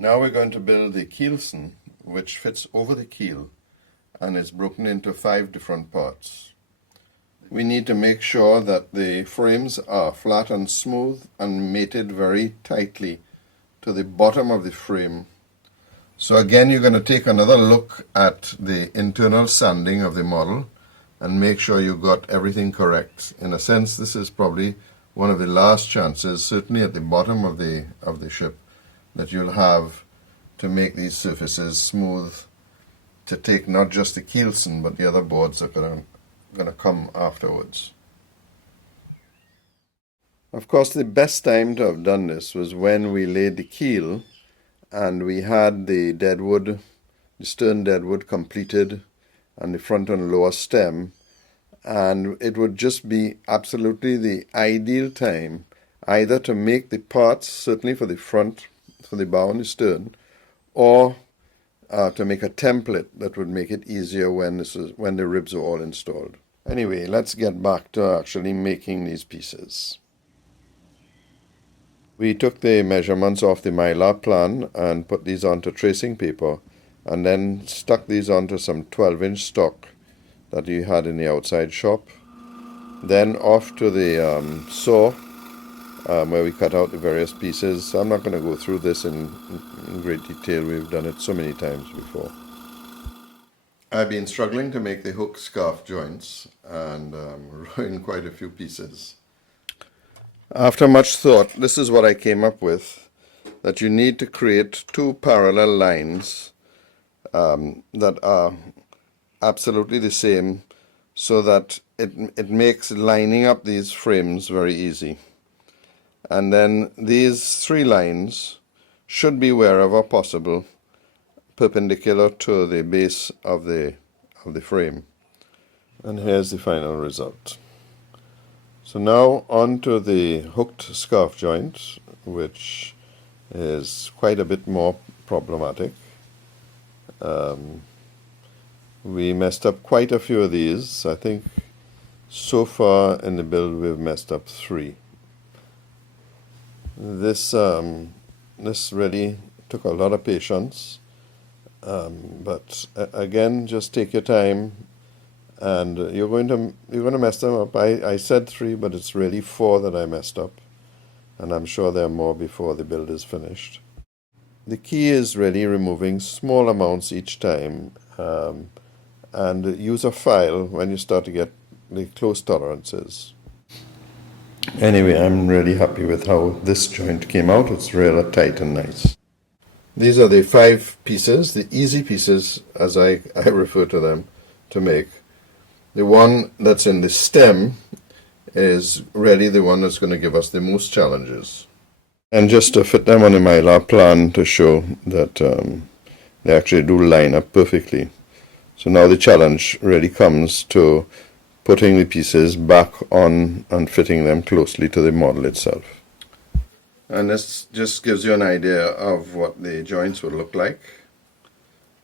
Now we're going to build the keelson, which fits over the keel and is broken into 5 different parts. We need to make sure that the frames are flat and smooth and mated very tightly to the bottom of the frame. So again, you're going to take another look at the internal sanding of the model and make sure you got everything correct. In a sense, this is probably one of the last chances, certainly at the bottom of the ship, that you'll have to make these surfaces smooth, to take not just the keelson but the other boards that are going to come afterwards. Of course, the best time to have done this was when we laid the keel and we had the deadwood, the stern deadwood completed, and the front and lower stem, and it would just be absolutely the ideal time either to make the parts, certainly for the front, for the bow and the stern, or to make a template that would make it easier when the ribs are all installed. Anyway, let's get back to actually making these pieces. We took the measurements off the mylar plan and put these onto tracing paper, and then stuck these onto some 12-inch stock that you had in the outside shop. Then off to the saw where we cut out the various pieces. So I'm not going to go through this in great detail. We've done it so many times before. I've been struggling to make the hook scarf joints and ruined quite a few pieces. After much thought, this is what I came up with, that you need to create 2 parallel lines that are absolutely the same, so that it makes lining up these frames very easy. And then these 3 lines should be, wherever possible, perpendicular to the base of the frame. And here's the final result. So now on to the hooked scarf joint, which is quite a bit more problematic. We messed up quite a few of these. I think so far in the build we've messed up 3. This really took a lot of patience, but again, just take your time, and you're going to mess them up. I said 3, but it's really 4 that I messed up, and I'm sure there are more before the build is finished. The key is really removing small amounts each time, and use a file when you start to get the close tolerances. Anyway, I'm really happy with how this joint came out. It's really tight and nice. These are the 5 pieces, the easy pieces as I refer to them, to make. The one that's in the stem is really the one that's going to give us the most challenges. And just to fit them on the mylar plan to show that they actually do line up perfectly. So now the challenge really comes to putting the pieces back on and fitting them closely to the model itself. And this just gives you an idea of what the joints would look like.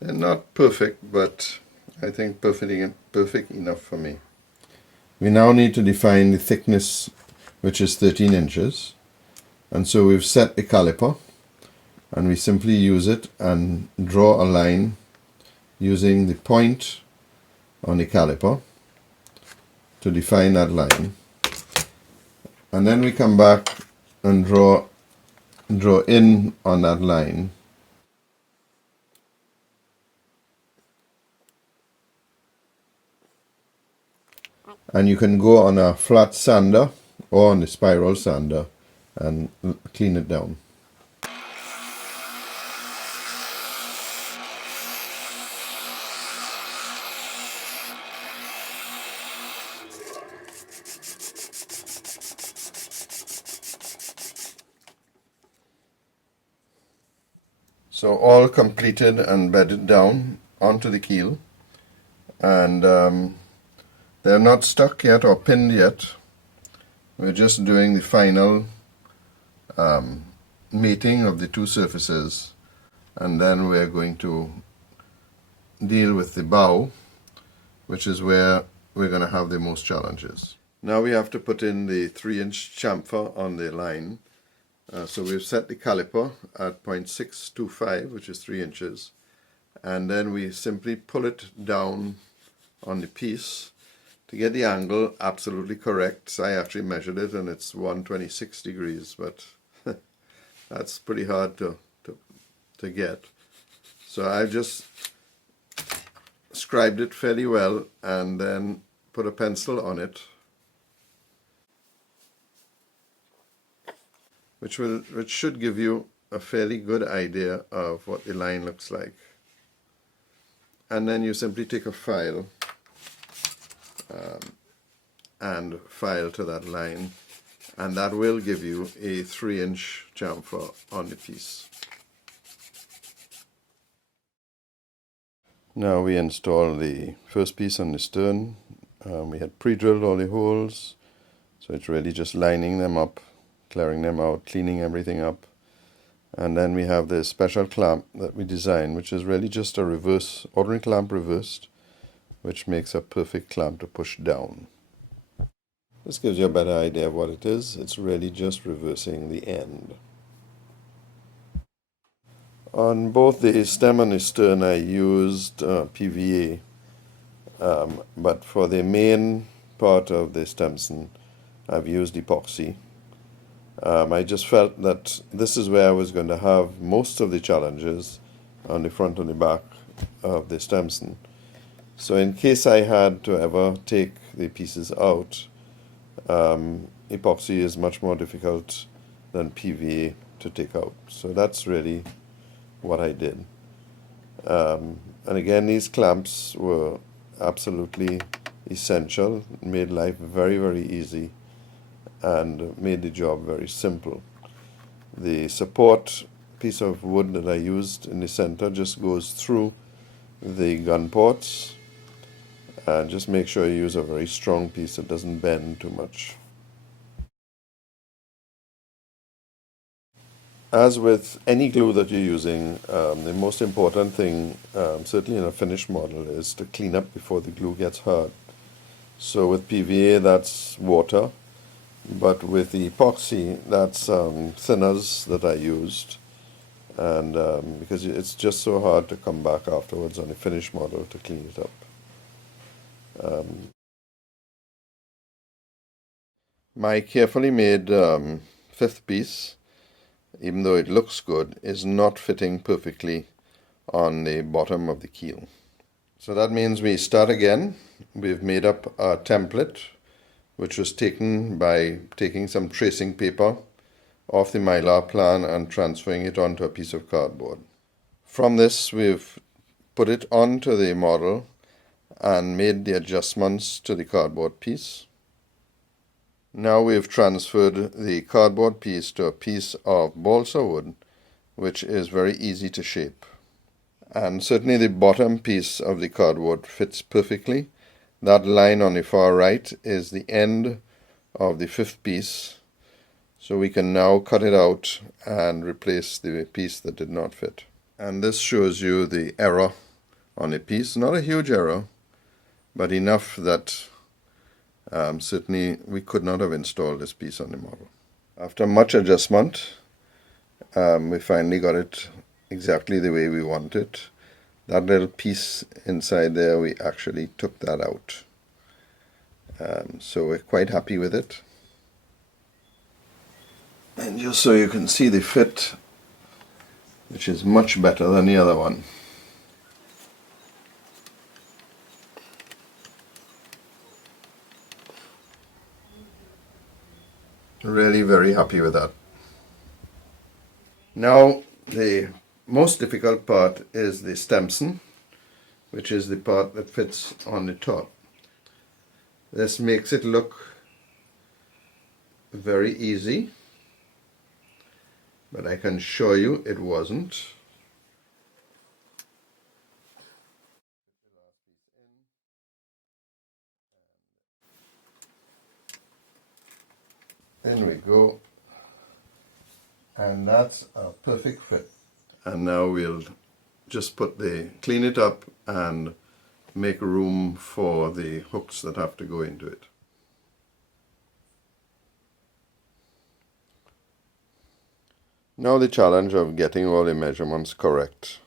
They're not perfect, but I think perfect enough for me. We now need to define the thickness, which is 13 inches. And so we've set the caliper, and we simply use it and draw a line using the point on the caliper to define that line. And then we come back and draw in on that line. And you can go on a flat sander or on the spiral sander and clean it down. So all completed and bedded down onto the keel, and they're not stuck yet or pinned yet. We're just doing the final mating of the 2 surfaces, and then we're going to deal with the bow, which is where we're going to have the most challenges. Now we have to put in the 3-inch chamfer on the line, So we've set the caliper at 0.625, which is 3 inches, and then we simply pull it down on the piece to get the angle absolutely correct. So I actually measured it and it's 126 degrees, but that's pretty hard to get. So I just scribed it fairly well and then put a pencil on it, which should give you a fairly good idea of what the line looks like. And then you simply take a file and file to that line, and that will give you a 3-inch chamfer on the piece. Now we install the first piece on the stern. We had pre-drilled all the holes, so it's really just lining them up, clearing them out, cleaning everything up. And then we have this special clamp that we designed, which is really just a reverse, ordinary clamp reversed, which makes a perfect clamp to push down. This gives you a better idea of what it is. It's really just reversing the end. On both the stem and the stern I used PVA, but for the main part of the stemson I've used epoxy. I just felt that this is where I was going to have most of the challenges, on the front and the back of the stemson. So in case I had to ever take the pieces out, epoxy is much more difficult than PVA to take out. So that's really what I did. And again, these clamps were absolutely essential, made life very, very easy, and made the job very simple. The support piece of wood that I used in the center just goes through the gun ports, and just make sure you use a very strong piece that doesn't bend too much. As with any glue that you're using, the most important thing, certainly in a finished model, is to clean up before the glue gets hard. So with PVA, that's water, but with the epoxy, that's thinners that I used, and because it's just so hard to come back afterwards on a finished model to clean it up. My carefully made fifth piece, even though it looks good, is not fitting perfectly on the bottom of the keel. So that means we start again. We've made up a template, which was taken by taking some tracing paper off the mylar plan and transferring it onto a piece of cardboard. From this, we've put it onto the model and made the adjustments to the cardboard piece. Now we've transferred the cardboard piece to a piece of balsa wood, which is very easy to shape. And certainly the bottom piece of the cardboard fits perfectly. That line on the far right is the end of the fifth piece, so we can now cut it out and replace the piece that did not fit. And this shows you the error on the piece. Not a huge error, but enough that certainly we could not have installed this piece on the model. After much adjustment, we finally got it exactly the way we want it. That little piece inside there, we actually took that out. So we're quite happy with it. And just so you can see the fit, which is much better than the other one. Really very happy with that. Now the most difficult part is the stemson, which is the part that fits on the top. This makes it look very easy, but I can show you it wasn't. There we go, and that's a perfect fit. And now we'll just clean it up and make room for the hooks that have to go into it. Now the challenge of getting all the measurements correct.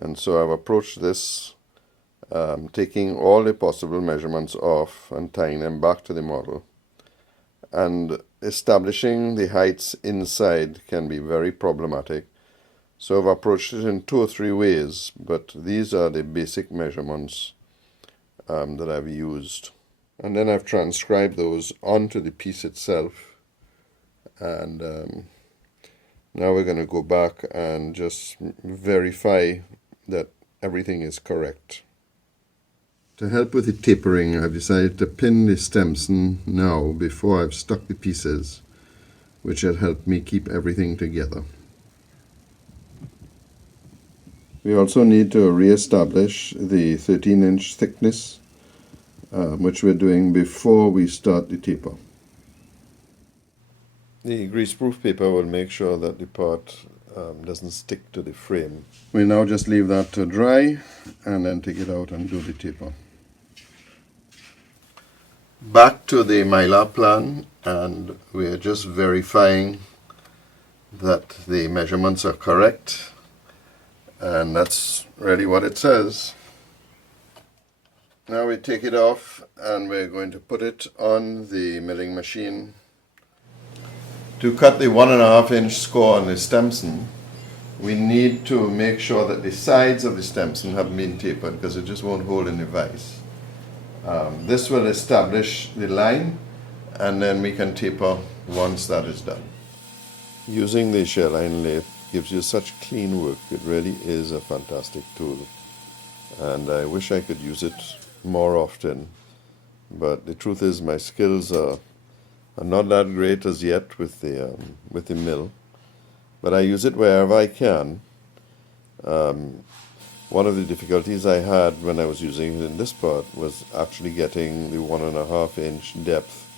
And so I've approached this taking all the possible measurements off and tying them back to the model. And establishing the heights inside can be very problematic. So I've approached it in 2 or 3 ways, but these are the basic measurements that I've used. And then I've transcribed those onto the piece itself. And now we're going to go back and just verify that everything is correct. To help with the tapering, I've decided to pin the stemson now before I've stuck the pieces, which will help me keep everything together. We also need to re-establish the 13-inch thickness, which we're doing before we start the taper. The greaseproof paper will make sure that the part doesn't stick to the frame. We now just leave that to dry and then take it out and do the taper. Back to the mylar plan, and we're just verifying that the measurements are correct, and that's really what it says. Now we take it off and we're going to put it on the milling machine. To cut the 1.5-inch score on the stemson, we need to make sure that the sides of the stemson have been tapered, because it just won't hold in the vise. This will establish the line, and then we can taper once that is done. Using the shear line lathe gives you such clean work. It really is a fantastic tool, and I wish I could use it more often, but the truth is my skills are not that great as yet with the mill, but I use it wherever I can. One of the difficulties I had when I was using it in this part was actually getting the 1.5-inch depth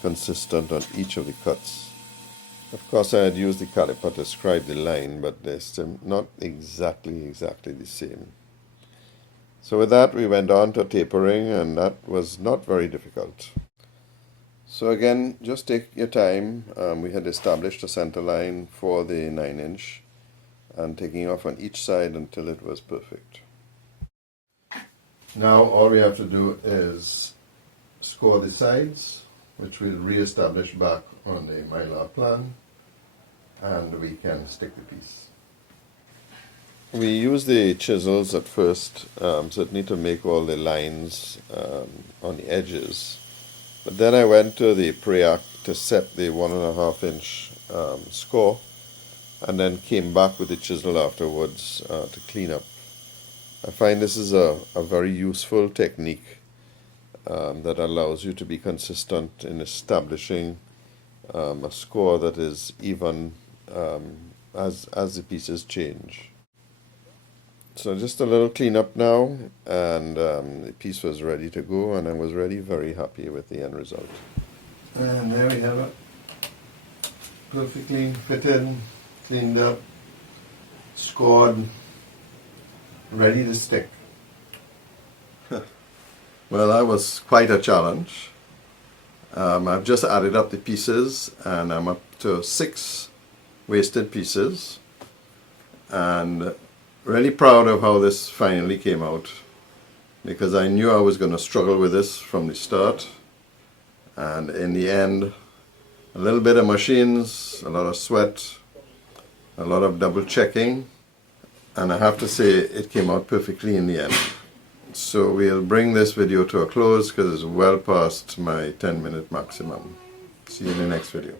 consistent on each of the cuts. Of course, I had used the caliper to scribe the line, but they're still not exactly the same. So with that, we went on to tapering, and that was not very difficult. So again, just take your time. We had established a center line for the 9-inch and taking off on each side until it was perfect. Now all we have to do is score the sides, which we'll re-establish back on the mylar plan, and we can stick the piece. We use the chisels at first, certainly to make all the lines on the edges. But then I went to the Preac to set the 1.5-inch score, and then came back with the chisel afterwards to clean up. I find this is a very useful technique that allows you to be consistent in establishing a score that is even as the pieces change. So just a little cleanup now, and the piece was ready to go, and I was really very happy with the end result. And there we have it, perfectly fitted, cleaned up, scored, ready to stick. Well, that was quite a challenge. I've just added up the pieces, and I'm up to 6 wasted pieces, and really proud of how this finally came out, because I knew I was going to struggle with this from the start, and in the end, a little bit of machines, a lot of sweat, a lot of double checking, and I have to say it came out perfectly in the end. So we'll bring this video to a close because it's well past my 10-minute maximum. See you in the next video.